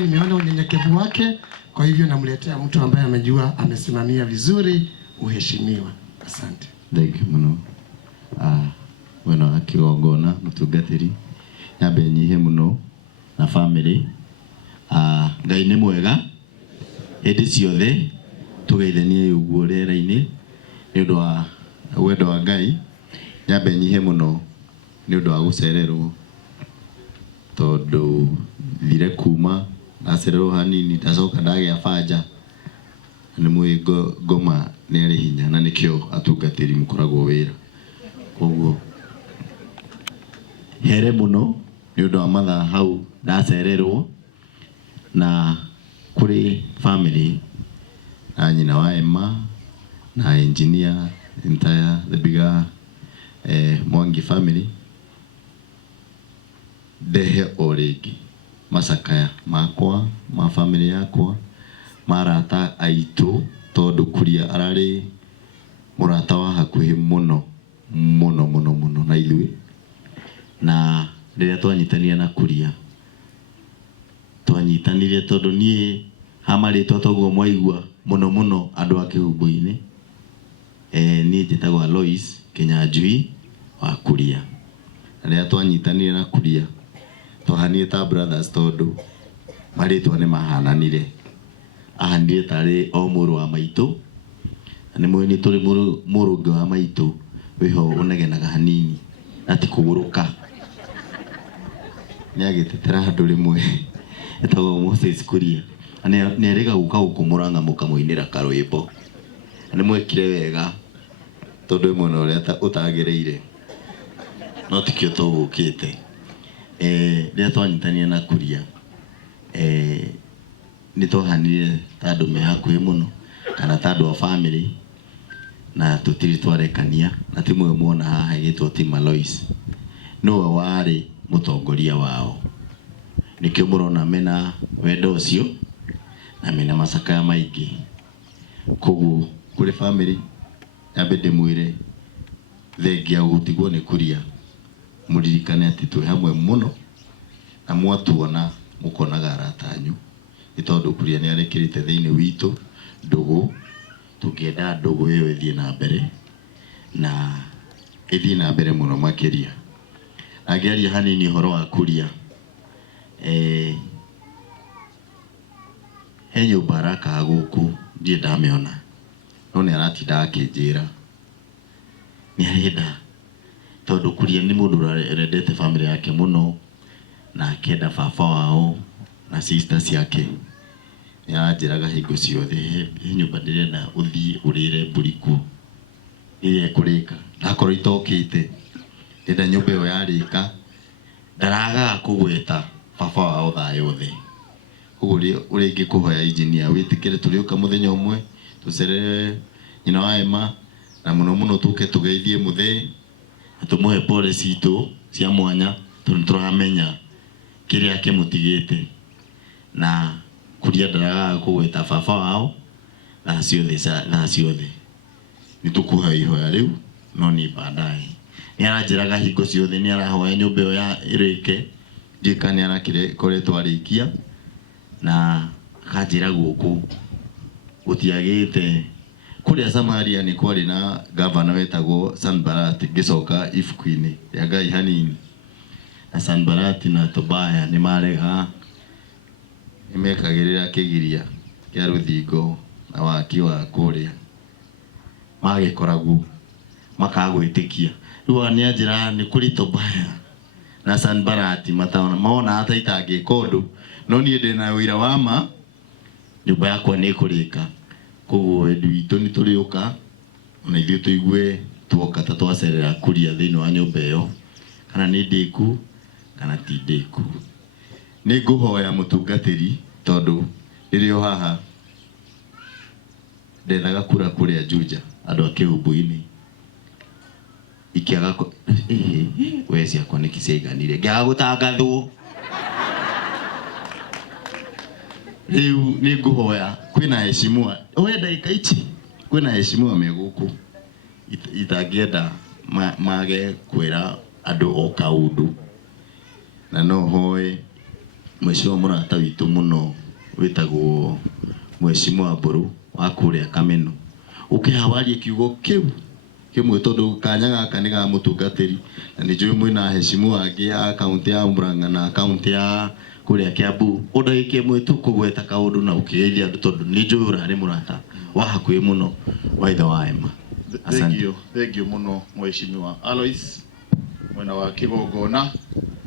Nimeona unyenyekevu wake, kwa hivyo namletea mtu ambaye amejua amesimamia vizuri uheshimiwa. Asante. Thank you muno. Wena akigongona mutungatiri nyambe nyihe muno na family. Ngai nĩ mwega hĩndĩ ciothe, tugeithanie uguo rĩera-inĩ nĩ ũndũ wa wendo wa Ngai. Nyambe nyihe muno nĩ ũndũ wa gũcererwo, tondũ thire kuma nacererwo hanini ndacoka ndagĩa banja. Nĩ mwĩ ngoma nĩ arĩ hinya na nĩkĩo atungatĩri mũkoragwo wĩra. Koguo here muno nĩ ũndũ wa mathaa hau ndacererwo, na kũrĩ family na nyina wa Emma na engineer entire the bigger Mwangi family, ndehe o rĩngĩ macakaya makwa ma family yakwa marata aitũ, tondũ Kuria ararĩ mũrata wa hakuhĩ mũno mũno mũno mũno na ithuĩ. Na rĩrĩa twanyitanire na Kuria, twanyitanire tondũ niĩ hamarĩtwo toguo mwaigua mũno mũno andũ a Kĩhumbu-inĩ. Niĩ njĩtagwo Alois Kĩnyanjui wa Kuria. Rĩrĩa twanyitanire na Kuria twahanire ta brothers, tondũ marĩtwa nĩ mahananire. Ahanire tarĩ o mũrũ wa maitũ, na nĩ mũĩ nĩ tũrĩ mũrũ ũngĩ wa maitũ wĩho ũnegenaga hanini na ti kũgũrũka. Nĩ agĩtetera handũ rĩmwe etagwo Moses Kuria, nĩ erĩga gũka gũkũ Mũrang'a mũkamũinĩra karwĩmbo. Nĩ mwekire wega, tondũ mwena ũrĩa ũtagĩrĩire no tikĩo tũgũkĩte. Rĩrĩa twanyitanire na Kuria nĩ twahanire ta andũ me hakuhĩ mũno, kana ta andũ a family, na tũtirĩ twarekania. Na ti mũwe muona haha gĩtwo Tim Alois, nĩwe warĩ mũtongoria wao. Nĩkĩo mũrona mena wendo ũcio na mena macakaya maingĩ. Koguo kũrĩ family nyambe ndĩmwĩre thengia gũtigwo nĩ Kuria, mũririkane atĩ twĩ hamwe mũno na mwatuona mũkonaga arata anyu. Nĩ tondũ Kuria nĩ arekĩrĩte thĩinĩ witũ ndũgũ, tũngĩenda ndũgũ ĩyo ĩthiĩ na mbere, na ĩthiĩ na mbere mũno makĩria. Angĩaria hanini ũhoro wa Kuria, he nyũmba arakaga gũkũ ndiĩ ndamĩona, no nĩ aratinda akĩnjĩra nĩ arenda, tondũ Kuria nĩ mũndũ ũrendete family yake mũno na akenda baba wao na sisters yake. Nĩ aranjĩraga hingo ciothe, he nyũmba ndĩrenda ũthiĩ ũrĩre mbũri kuo, ĩrĩa ĩkũrĩka ndakorwo itokĩte. Ndĩrenda nyũmba ĩyo yarĩka ndaragaga kũgweta baba wao thaa yothe. Ũguo ũrĩa ingĩkũhoya engineer, wĩtĩkĩre tũrĩũka mũthenya ũmwe tũcerere nyina wa Emma, na mũno mũno tũke tũgeithie mũthee na tũmũhe pole citũ cia mwanya, tondũ tũramenya kĩrĩa kĩmũtigĩte. Na Kuria ndaragaga kũgweta baba wao thaa ciothe. Nĩ tũkũhoya ihoya rĩu, no nĩ baadaye. Nĩ aranjĩraga hingo ciothe nĩ arahoya nyũmba ĩyo ĩrĩke, njĩka nĩ arakoretwo arĩkia, na akanjĩra gũkũ gũtiagĩte. Kũrĩa Samaria nĩ kwarĩ na gavana wetagwo Sanbarat, ngĩcoka ibuku-inĩ rĩa Ngai hanini, na Sanbarat na Tobaya nĩ marega, nĩ mekagĩrĩra kĩgiria kĩa rũthingo na waki wa kũrĩa, magĩkoragwo makagwĩtĩkia. Rĩu nĩ anjĩra nĩ kũrĩ Tobaya na Sanbarat mona ata itangĩka ũndũ, no niĩ ndĩna ũira wa ma nyũmba yakwa nĩ ĩkũrĩka. Koguo wendi witũ nĩ tũrĩũka na ithuĩ tũigue tuoka ta twacerera Kuria thĩinĩ wa nyũmba ĩyo, kana nĩ ndĩku kana ti ndĩku. Nĩ ngũhoya mũtungatĩri, tondũ rĩrĩa haha ndethaga kura kũrĩa Juja andũ a Kĩhumbu-inĩ, ikiaga we ciakwa nĩ kĩciaiganire ngĩaga gũtangathwo. Rĩu nĩ ngũhoya, kwĩna heshimua oe ndagĩka ici, kwĩna heshimua me gũkũ itangĩenda mage kwĩra andũ o kaũndũ, na no hoe mheshimiwa mũrata witũ mũno wĩtagwo mheshimiwa Mburu wa kũrĩa Kameno ũkĩhawaria kiugo kĩu kĩmwe tondũ kanya gaka nĩ ga mũtungatĩri na nĩ njũĩ mwĩna aheshimiwa angĩ a kaunti ya Murang'a na kaunti ya kũrĩa Kiambu ũndagĩka ĩmwe tu kũgweta kaũndũ na ũkĩgeithia andũ tondũ nĩ njũĩ ũrarĩ mũrata wa hakuhĩ mũno wa ithe wa Emma. Thank you muno mheshimiwa Alois mwena wa kigongona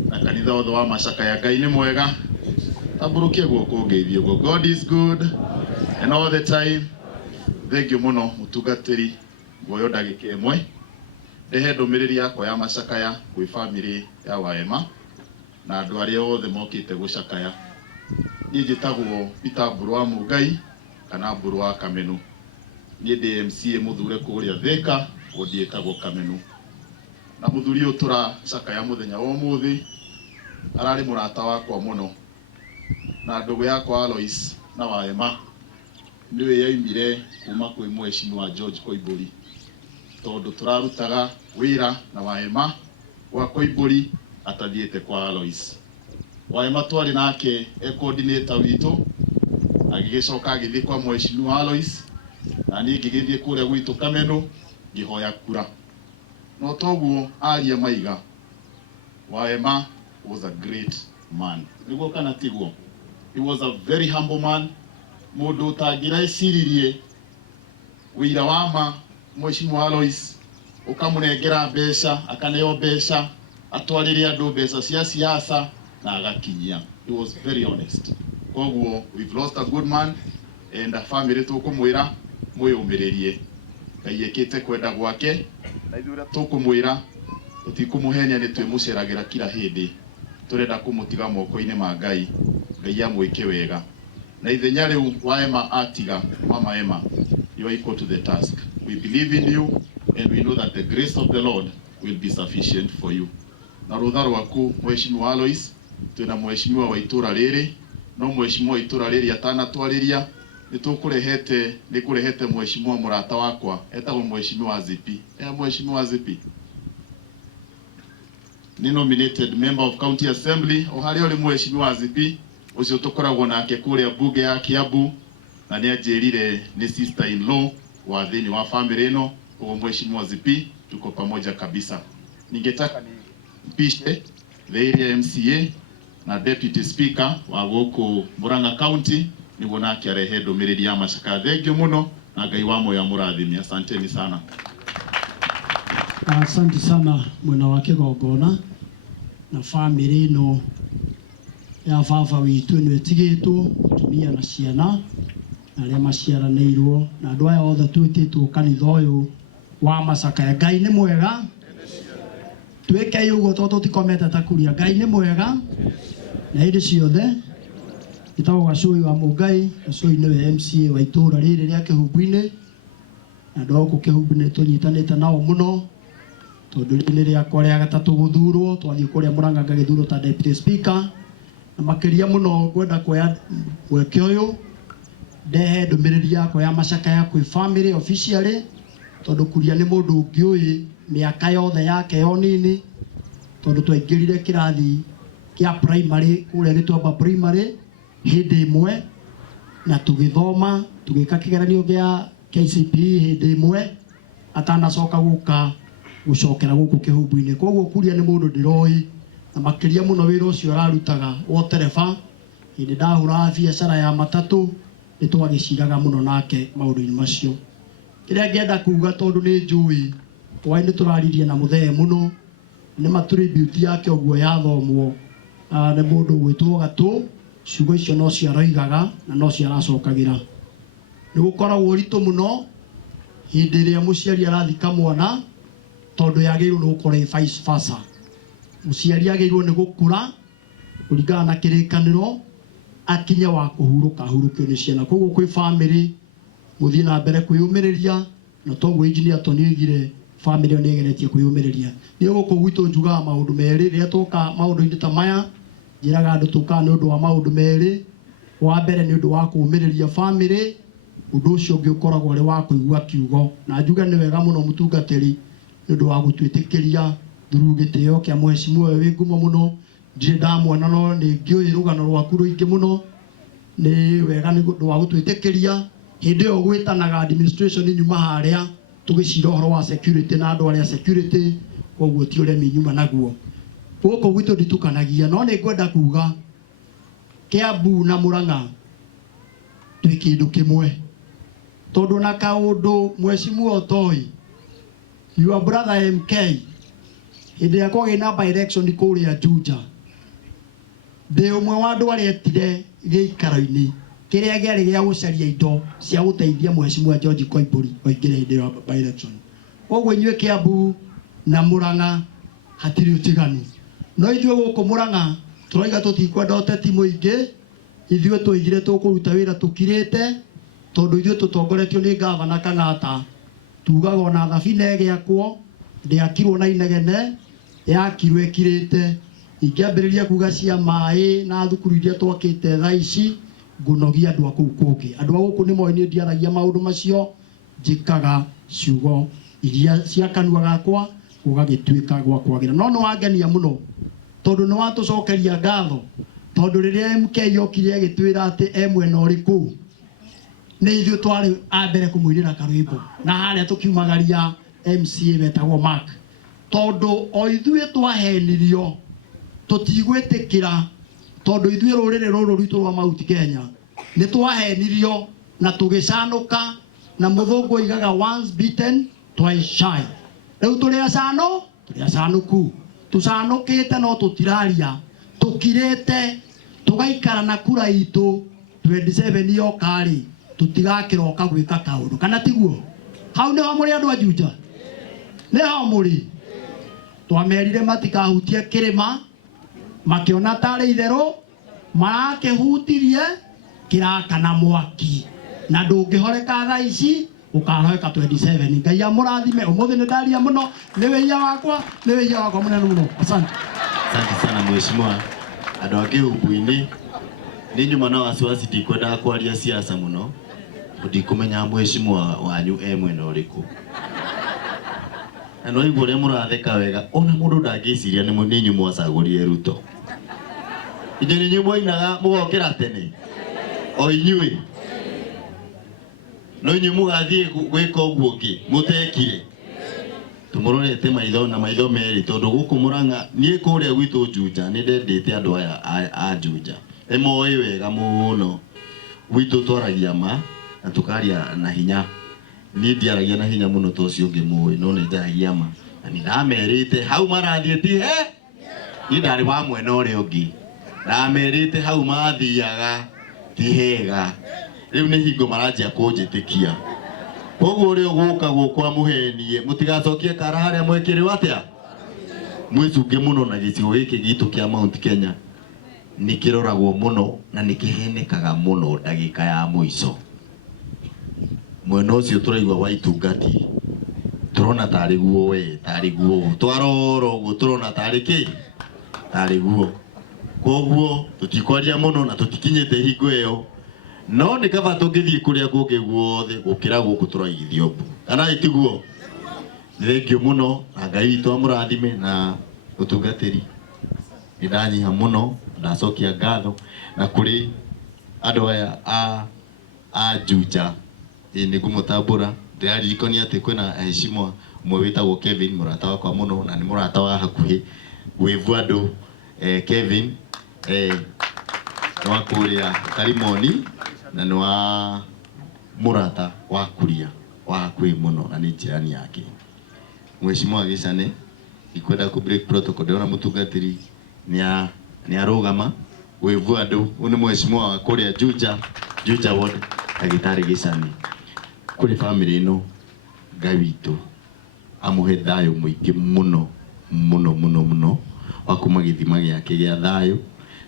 na kanitha wothe wa Macakaya. Ngai nĩ mwega, tamburukie guoko ngeithio go. God is good and all the time. Thank you muno mutungatĩri ngoyo ndagĩka ĩmwe ndehe ndũmĩrĩri yakwa ya Macakaya kwĩ family ya Waema na andũ arĩa othe mokĩte gũcakaya. Niĩ njĩtagwo Peter Mburu wa Mũngai kana Mburu wa Kameno. Niĩ ndĩ MCA mũthure kũrĩa Thika ũndĩ etagwo Kameno. Na mũthuri ũyũ tũracakaya mũthenya wa ũmũthĩ ararĩ mũrata wakwa mũno na ndũgũ yakwa Alois na Waema nĩwe yaimire kuma kwĩ mheshimiwa George Koimbũri tondũ tũrarutaga wĩra na Waema wa Koimbũri atathiĩte kwa Alois. Waema twarĩ nake coordinator witũ agĩgĩcoka agĩthiĩ kwa mheshimiwa Alois na niĩ ngĩgĩthiĩ kũrĩa gwitũ Kameno ngĩhoya kura. No toguo aria maiga Waema was a great man. Nĩguo kana tiguo? He was a very humble man. Mũndũ ũtangĩreciririe wĩira wa ma mheshimiwa Alois ũkamũnengera mbeca akaneo mbeca atwarĩre andũ mbeca cia siasa na agakinyia. He was very honest. Koguo we've lost a good man and a family tũkũmwĩra mwĩyũmĩrĩrie. Ngai ekĩte kwenda gwake na ithuĩ tũkũmwĩra tũtikũmũhenia nĩ twĩmũceragĩra kila hĩndĩ. Tũrenda kũmũtiga moko-inĩ ma Ngai. Ngai amwĩke wega. Na ithenya rĩu Waema atiga mama Emma, you are equal to the task. We believe in you and we know that the grace of the Lord will be sufficient for you. Na rũtha rwaku mheshimiwa Alois, twĩna mheshimiwa wa itũra rĩrĩ, no mheshimiwa wa itũra rĩrĩ atanatwarĩria nĩ kũrehete mheshimiwa mũrata wakwa etagwo mheshimiwa Zipi. Mheshimiwa Zipi ni nominated member of county assembly o harĩa ũrĩ mheshimiwa Zipi ucio tũkoragwo nake kũrĩa bunge ya Kiambu na nĩ anjĩrire nĩ sister in law wa thĩinĩ wa family ĩno. Kwa mheshimiwa Zipi tuko pamoja kabisa. Ningetaka nipishe the area MCA na deputy speaker wa gũkũ Murang'a county nĩguo nake arehe ndũmĩrĩri ya Macakaya. Thengiũ mũno na Ngai wa moyo amũrathime. Asanteni sana. Asante sana mwena wa kigongona na family ĩno ya baba witũ nĩ tigĩtwo atumia na ciana na arĩa maciaranĩirwo na andũ aya othe twĩtĩtwo kanitha ũyũ wa Macakaya. Ngai nĩ mwega, twĩke ũguo tondũ tũtikomete ta kuria. Ngai nĩ mwega na hĩndĩ ciothe. Gĩtagwo Gacũi wa Mũngai. Gacũi nĩwe MCA wa itũra rĩrĩ rĩa Kĩhumbu-inĩ na andũ gũkũ Kĩhumbu-inĩ tũnyitanĩte nao mũno tondũ rĩrĩ nĩ rĩakwa rĩa gatatũ gũthurwo. Twathiĩ kũrĩa Murang'a ngagĩthurwo ta deputy speaker na makĩria mũno ngwenda kuoya mweke ũyũ ndehe ndũmĩrĩri yakwa ya Macakaya kwĩ family officially tondũ kuria nĩ mũndũ ũngĩũĩ mĩaka yothe yake yo nini tondũ twaingĩrire kĩrathi kĩa primary kũrĩa Gĩtuamba primary hĩndĩ ĩmwe na tũgĩthoma tũgĩka kĩgeranio gĩa KCPE hĩndĩ ĩmwe atanacoka gũcokera gũkũ Kĩhumbu-inĩ. Koguo kuria nĩ mũndũ ndĩroĩ na makĩria mũno wĩra ũcio ararutaga wo tereba. Hĩndĩ ndahũraga biacara ya matatũ nĩ twagĩciraga mũno nake maũndũ-inĩ macio. Kĩrĩa ngĩenda kuga tondũ nĩ njũĩ hwaĩ-inĩ tũraririe na mũthee mũno nĩ matribute yake ũguo yathomwo nĩ mũndũ gwĩtwo Gatũ. Ciugo icio no ciaroigaga na no ciaracokagĩra. Nĩ gũkoragwo ũritũ mũno hĩndĩ ĩrĩa mũciari arathika mwana tondũ yagĩrĩirwo nĩ gũkorwo vice versa. Mũciari agĩrĩirwo nĩ gũkũra kũringana na kĩrĩkanĩro akinye wa kũhurũka ahurũkio nĩ ciana. Koguo kwĩ family mũthiĩ na mbere kwĩyũmĩrĩria na toguo engineer Tony oigire family ĩyo nĩ ĩgeretie kwĩyũmĩrĩria. Niĩ gũkũ gwitũ njugaga maũndũ merĩ rĩrĩa tũka maũndũ-inĩ ta maya. Njĩraga andũ tũkaga nĩ ũndũ wa maũndũ merĩ. Wa mbere nĩ ũndũ wa kũũmĩrĩria family, ũndũ ũcio ũngĩ ũkoragwo ũrĩ wa kũigua kiugo. Na njuga nĩ wega mũno mũtungatĩri nĩ ũndũ wa gũtwĩtĩkĩria through gĩtĩo kĩa mheshimiwa ũyũ wĩ ngumo mũno ndirĩ ndamwona no nĩ ngĩũĩ rũgano rwaku rũingĩ mũno, nĩ wega nĩ ũndũ wa gũtwĩtĩkĩria hĩndĩ ĩyo gwĩtanaga administration nyuma harĩa tũgĩcira ũhoro wa security na andũ arĩa security, koguo ti ũremi nyuma naguo. Gũkũ gwitũ nditukanagia, no nĩ ngwenda kuga Kiambu na Murang'a twĩ kĩndũ kĩmwe, tondũ na kaũndũ Mheshimiwa Otoi, your brother MK, hĩndĩ ĩrĩa kwagĩ na by election kũrĩa Juja, ndĩ ũmwe wa andũ arĩa etire gĩikaro-inĩ kĩrĩa gĩarĩ gĩa gũcaria indo cia gũteithia Mheshimiwa George Koimbũri oingĩre hĩndĩ ya by election. Koguo inyuĩ Kiambu na Murang'a hatirĩ ũtiganu, no ithuĩ gũkũ Murang'a tũraiga tũtikwenda ũteti mũingĩ, ithuĩ tũigire tũkũruta wĩra tũkirĩte, tondũ ithuĩ tũtongoretio nĩ Gavana Kang'ata, tugaga ona thabina ĩgĩakwo ndĩakirwo na inegene, yakirwo ĩkirĩte. Ingĩambĩrĩria kuga cia maĩ na thukuru iria twakĩte thaa ici, ngũnogia andũ a kũu kũngĩ. Andũ a gũkũ nĩ moĩ niĩ ndiaragia maũndũ macio, njĩkaga ciugo iria cia kanua gakwa gũgagĩtuĩka gwa kwagĩra. No nĩ wangenia mũno tondũ nĩ watũcokeria ngatho, tondũ rĩrĩa MK yokire agĩtwĩra atĩ mwena ũrĩkũ, nĩ ithuĩ twarĩ a mbere kũmũinĩra karwĩmbo, na harĩa tũkiumagaria MCA wetagwo Mark, tondũ o ithuĩ twahenirio tũtigwĩtĩkĩra, tondũ ithuĩ rũrĩrĩ rũrũ rwitũ rwa Mount Kenya nĩ twahenirio na tũgĩcanũka, na mũthũngũ oigaga once beaten twice shy. Rĩu tũrĩ acanũku, tũcanũkĩte no tũtiraria, tũkirĩte, tũgaikara na kura itũ 27 yokarĩ tũtigakĩroka gwĩka kaũndũ, kana tiguo? Hau nĩho mũrĩ andũ a Juja, nĩho mũrĩ. Twamerire matikahutie kĩrĩma, makĩona tarĩ itherũ marakĩhutirie kĩrakana mwaki, na ndũngĩhoreka thaa ici, ũkaroeka 27. Ngai amũrathime. Ũmũthĩ nĩ ndaria mũno, nĩ wĩia wakwa mũnene mũno. Asante. Asante sana mheshimiwa. Andũ a Kĩhumbu-inĩ nĩ nyuma na wasiwasi ndikwenda kwaria siasa mũno, ndikũmenya mheshimiwa wanyu mwena ũrĩkũ. Na no igũrĩ mũratheka wega, ona mũndũ ndangĩciria nĩ inyuĩ mwacagũrire Ruto. Inyuĩ nĩ inyuĩ mwainaga mũgokĩra tene, o inyuĩ no inyuĩ mũgathiĩ gwĩka ũguo ũngĩ mũtekire. Tũmũrorete maitho na maitho merĩ, tondũ gũkũ Murang'a niĩ kũrĩa gwitũ Juja nĩ ndendete andũ aya a Juja, moĩ wega mũno. Gwitũ twaragia ma na tũkaria na hinya, niĩ ndiaragia na hinya mũno tocio ũngĩ mũĩ, no nĩ ndaragia ma na nĩ ndamerĩte hau marathiĩ ti niĩ ndarĩ wa mwena ũrĩa ũngĩ, ndamerĩte hau mathiaga ti hega. Rĩu nĩ hingo maranjia kũnjĩtĩkia, koguo ũrĩa ũgũka gũkwa mũhenie mũtigacokie kara harĩa mwekĩrĩrwo atĩa. Mwĩcunge mũno na gĩcigo gĩkĩ gitũ kĩa Mount Kenya nĩ kĩroragwo mũno na nĩ kĩhenekaga mũno ndagĩka ya mũico. Mwena ũcio tũraigua wa itungati, tũrona tarĩ guo we, tarĩ guo twarora ũguo tũrona tarĩ kĩ, tarĩ guo. Koguo tũtikwaria mũno na tũtikinyĩte hingo ĩyo, no nĩ kaba tũngĩthiĩ kũrĩa kũngĩ guothe gũkĩra gũkũ tũraigithio mbu, kana itiguo. Nĩ thengio mũno na Ngai witũ amũrathime na ũtungatĩri. Nĩ ndanyiha mũno, ndacokia ngatho na kũrĩ andũ aya a Juja nĩ ngũmũtambũra. Ndĩraririkania atĩ kwĩna heshimwa ũmwe wĩtagwo Kevin, mũrata wakwa mũno na nĩ mũrata wa hakuhĩ gwĩvu andũ. Kevin nĩ wa kũrĩa Karimoni na nĩ wa mũrata wa kuria wa hakuhĩ mũno na nĩ njirani yake. Mheshimiwa Gĩchane, ikwenda ku break protocol, ndĩrona mũtungatĩri nĩ arũgama gwĩvu andũ. Ũyũ nĩ mheshimiwa wa kũrĩa Juja ward, Ndagĩtarĩ Gĩchane. Kũrĩ family ĩno Ngai witũ amũhe thayũ mũingĩ mũno mũno mũno mũno wa kuma gĩthima gĩake gĩa thayũ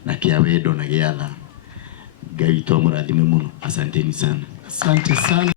na kĩa wendo na gĩa tha. Ngai witũ amũrathime mũno. Asanteni sana. Asante sana.